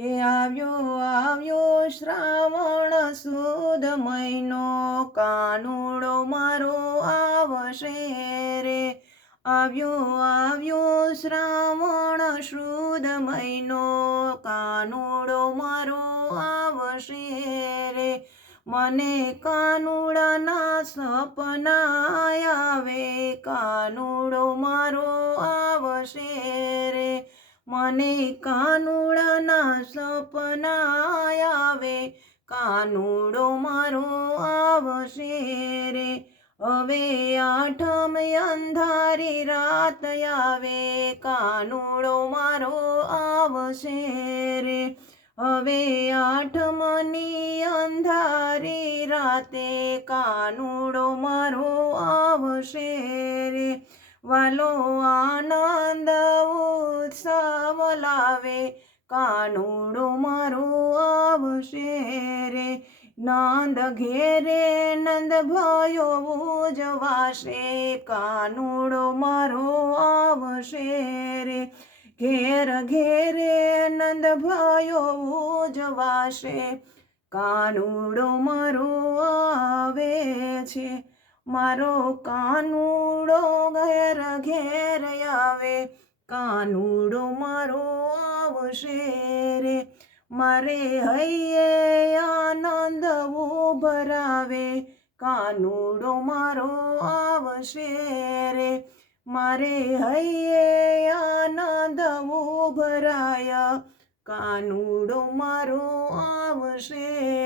હે આવ્યો આવ્યો શ્રાવણ સુદ મહિનો, કાનુડો મારો આવશે રે. આવ્યો આવ્યો શ્રાવણ શુદ મહિનો, કાનુડો મારો આવશે રે. મને કાનુડાના સપના આવે, કાનુડો મારો આવશે મને કાનુડાના સપના આવે, કાનુડો મારો આવશે રે. હવે આઠમ અંધારી રાત આવે, કાનુડો મારો આવશે રે. હવે આઠમની અંધારી રાતે, કાનુડો મારો આવશે રે. વાલો આનંદ કાનુડું કાનુડો મારો આવશે રે. નંદ ઘેરે નંદ ભાયો ઉજવાશે, કાનુડો મારો આવશે રે. ઘેર ઘેરે નંદ ભાયો ઉજવાશે, કાનુડો મારો આવે છે. મારો કાનુડો ઘેર ઘેર આવે કાનુડો મારો આવશે રે. મારે હૈયે આનંદ ભરાવે. કાનુડો મારો આવશે રે. મારે હૈયે આનંદ ભરાયા. કાનુડો મારો આવશે